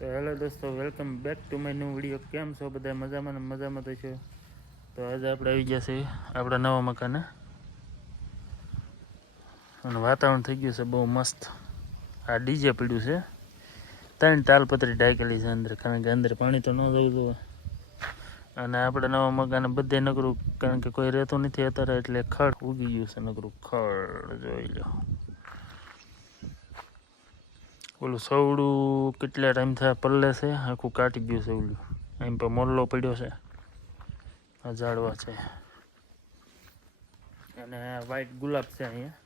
તો હેલો દોસ્તો, welcome back to my new video. કેમ છો બધા? મજામાં ને મજામાં તો છો. તો આજે આપણે આવી ગયા છે આપણા નવા મકાને, અને વાતાવરણ થઈ ગયું છે બહુ મસ્ત. આ ડીજે પડ્યું છે, 3 તાલપત્રી ઢાંકેલી છે અંદર, કારણ કે અંદર પાણી તો ન જવું જોઈએ. અને આપણે નવા મકાને બધે નકરું, કારણ કે કોઈ રહેતું નથી અત્યારે, એટલે ખડ ઉગી ગયું છે નકરું ખડ. જોઈ લો, ઓલું સવડું કેટલા ટાઈમ થયા પલ્લે છે, આખું કાઢી ગયું છે ઓલું. એમ પર મોરલો પડ્યો છે, આ ઝાડવા છે, અને વ્હાઈટ ગુલાબ છે અહીંયા.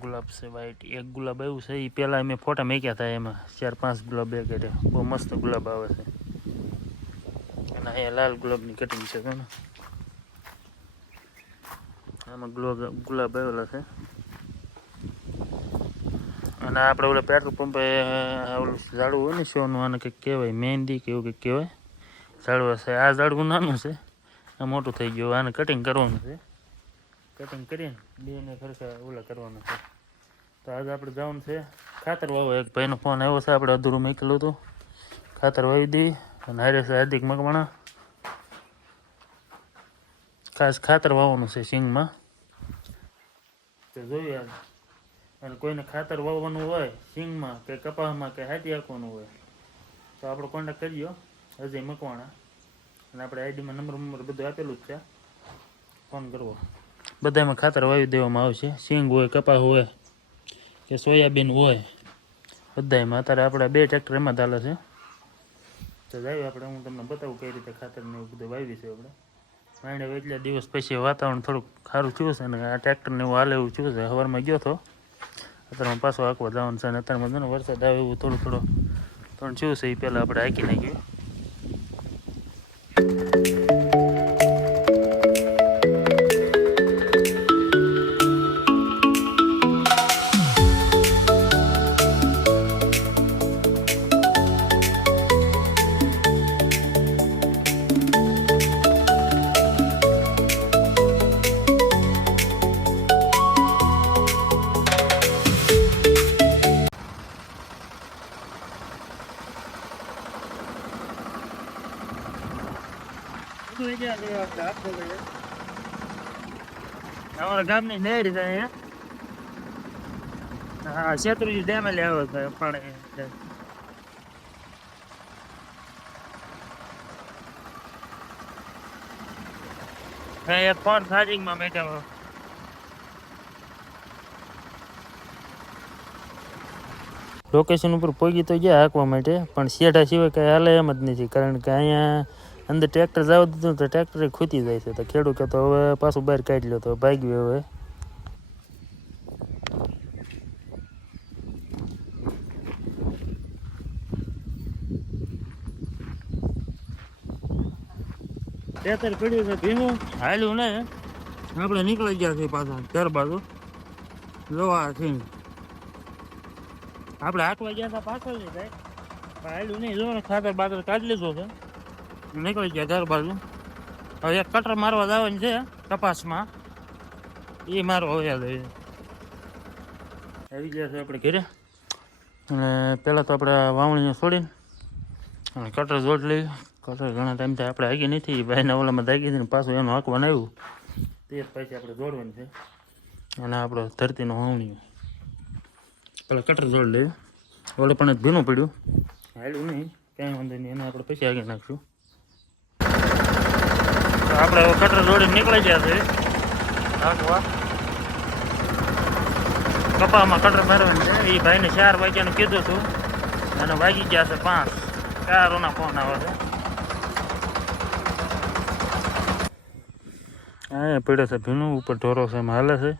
ગુલાબ છે વ્હાઈટ, એક ગુલાબ એવું છે એ પહેલાં મેં ફોટા મૂક્યા હતા, એમાં 4-5 ગુલાબ એક એટલે બહુ મસ્ત ગુલાબ આવે છે. અને અહીંયા લાલ ગુલાબની કટિંગ છે ને, આમાં ગુલાબ આવેલા છે. અને આપણે ઓલા પેટ્રોલ પંપે ઓલું ઝાડવું હોય ને શોનું, આને કંઈક કહેવાય, મહેંદી કે એવું કંઈક કહેવાય ઝાડવા છે. આ ઝાડવું નાનું છે, આ મોટું થઈ ગયું. આને કટિંગ કરવાનું છે, કટિંગ કરીને બેને ખર્ચા ઓલા કરવાના છે. તો આજે આપણે જવાનું છે ખાતર વાવવા. એક ભાઈનો ફોન આવ્યો છે, આપણે અધૂરું મૂકેલું હતું, ખાતર વાવી દઈએ. અને હારે છે હાર્દિક મકવાણા, ખાસ ખાતર વાવવાનું છે સિંગમાં. તો જોઈએ, અને કોઈને ખાતર વાવવાનું હોય સિંગમાં કે કપાસમાં કે હાથી આપવાનું હોય તો આપણો કોન્ટેક્ટ કરજો, અજય મકવાણા. અને આપણે આઈડીમાં નંબર બધું આપેલું જ છે, ફોન કરવો. બધામાં ખાતર વાવી દેવામાં આવશે, સિંગ હોય, કપાસ હોય કે સોયાબીન હોય, બધામાં. અત્યારે આપણે 2 ટ્રેક્ટર એમાં ચાલે છે. તો જાય આપણે, હું તમને બતાવું કઈ રીતે ખાતરને એવું બધું વાવી છે આપણે. માંડે એટલા દિવસ પછી વાતાવરણ થોડુંક સારું થયું છે, અને આ ટ્રેક્ટરને એવું હાલે એવું થયું છે. સવારમાં ગયો હતો, અત્યારમાં પાછો આંકવા જવાનું છે. અને અત્યારમાં વરસાદ આવે એવું થોડું થોડું થયું છે, એ પહેલાં આપણે હાંકી નાખ્યું. અમારા ગામની નહેર છે અહીંયા. હા, શેત્રુજી ડેમે લેવો હતો પાણી. એક ફોન ચાર્જિંગમાં બેઠો. લોકેશન ઉપર પહોંચી તો ગયા હાંકવા માટે, પણ શેઢા સિવાય કાંઈ હાલે એમ જ નથી. કારણ કે અહીંયા અંદર ટ્રેક્ટર જવા દીધું તો ટ્રેક્ટરે ખૂતી જાય છે. તો ખેડૂત કે તો હવે પાછું બહાર કાઢી લો, તો ભાગ્યું હવે. ખેતર પડ્યું છે ભીનું, હાલ્યું ને આપણે નીકળી ગયા છે પાછા ઘર બાજુ. જોવા છે આપણે હાંકવા ગયા હતા પાછળ નહીં થાય, પણ હાલ્યું નહીં. જો ને ખાતર બાતર કાઢી લીધો છે, નીકળી ગયા ઘર બાજુ. હવે એક કટર મારવા જવાની છે કપાસમાં, એ મારો હવે આવી ગયા છે આપણે ઘરે. અને પહેલાં તો આપણે વાવણીને છોડીને અને કટર જોડ લઈ. કટર ઘણા ટાઈમથી આપણે હાંકી નથી, ભાઈના ઓલામાં દાગી હતી ને પાછું એનું હાંકવાનું આવ્યું, તે પછી આપણે જોડવાનું છે. અને આપણો ધરતીનો વાવણી પેલા કટર જોડ લઈએ. ઓલે પણ જ ભીનું પડ્યું, હાલ્યું નહીં, કાંઈ વાંધો નહીં, એને આપણે પછી આગળ નાખશું. તો આપણે હવે કટર જોડીને નીકળી ગયા છે હાંકવા. કપામાં કટર મારવાનું છે. એ ભાઈને 4 વાગ્યાનું કીધું હતું, અને વાગી ગયા છે 5. કારોના ફોન આવે છે. અહીંયા પડે છે ભીનું, ઉપર ઢોરો છે એમાં હાલે છે,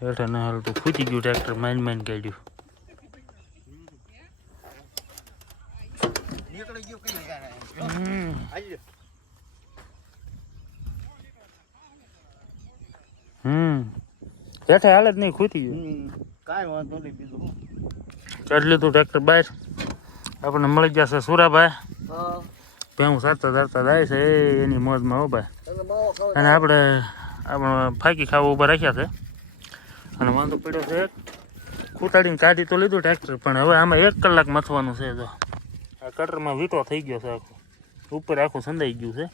હેઠા ના હાલતું. ખૂટી ગયું ટ્રેક્ટર, માઇન કાઢ્યું. હેઠે હાલે જ નહીં, ખૂટી ગયું. કાંઈ વાંધો નહીં, બીજું કાઢી લીધું ટ્રેક્ટર બહાર. આપણને મળી ગયા છે સુરાભાઈ, ભેહું સારતા જાય છે એની મોજમાં. હો ભાઈ, અને આપણે ફાંકી ખાવા ઉપર રાખ્યા છે. અને વાંધો પડ્યો છે ઉતાડીને કાઢી તો લીધું ટ્રેક્ટર, પણ હવે આમાં 1 કલાક મથવાનું છે. જો આ કટરમાં વીંટો થઈ ગયો છે, આખું ઉપર આખું સંધાઈ ગયું છે,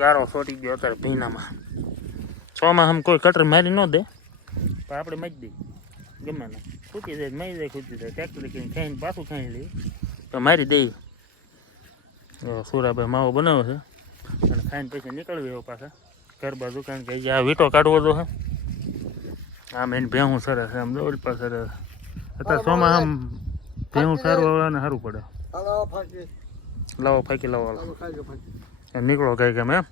ગારો છોટી ગયો અત્યારે ભીનામાં. 6 માં આમ કોઈ કટર મારી ન દે, પણ આપણે મારી દઈએ ગમે ને, ખૂટી જાય મારી જાય, ખૂટી જાય ટ્રેક્ટર કરીને ખાઈને પાછું ખાઈ લઈએ તો મારી દઈએ. સુરાભાઈ માવો બનાવે છે અને ખાઈને પછી નીકળવી એવું પાછા ઘર બાજુ, કારણ કે આ વીંટો કાઢવો તો છે. આમ એને ભેહું સરસ છે, આમ દોડ પર સરસ અત્યારે 6 માં આમ ભેહું સારું આવે ને સારું પડે. લાવો ફાંકી લાવો નીકળો કઈ ગમે એમ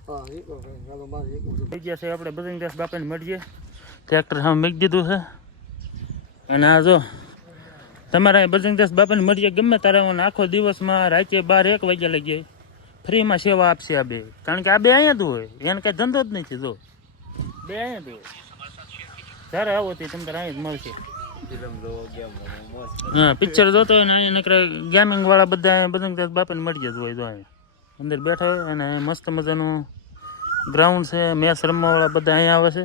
થઈ ગયા છે. આપણે બજરંગદાસ બાપાને મળીએ, ટ્રેક્ટર સામે મૂકી દીધું છે. અને આ જો તમારે બજરંગદાસ બાપાને મળીએ ગમે તારે આખો દિવસમાં રાતે 12-1 વાગ્યા લગી ફ્રીમાં સેવા આપશે આ બે, કારણ કે આ બે અહીંયા જ હોય, એને કઈ ધંધો જ નથી. જો બે અહીંયા જ હોય, જ્યારે આવો તે તમે અહીંયા જ મળશે. હા પિક્ચર જોતો હોય ને અહીંયા નકરા ગેમિંગ વાળા બધા બજરંગદાસ બાપાને મળીએ જ હોય. જો અહીંયા અંદર બેઠા હોય અને મસ્ત મજાનું ગ્રાઉન્ડ છે, મેચ રમવા વાળા બધા અહીંયા આવે છે.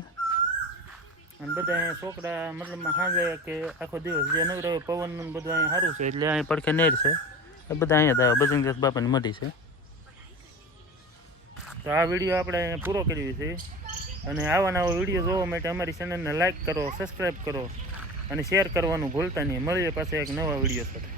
અને બધા અહીંયા છોકરા મતલબમાં સાંજે કે આખો દિવસ જે નવરા હોય પવનનું બધું અહીંયા સારું છે, એટલે અહીંયા પડખે નેર છે, એ બધા અહીંયા જ આવે બજરંગદાસ બાપાની મઢી છે. તો આ વિડીયો આપણે અહીંયા પૂરો કરીએ છીએ, અને આવા નવા વિડીયો જોવા માટે અમારી ચેનલને લાઇક કરો, સબસ્ક્રાઈબ કરો અને શેર કરવાનું ભૂલતા નહીં. મળીએ પાછા એક નવા વિડીયો સાથે.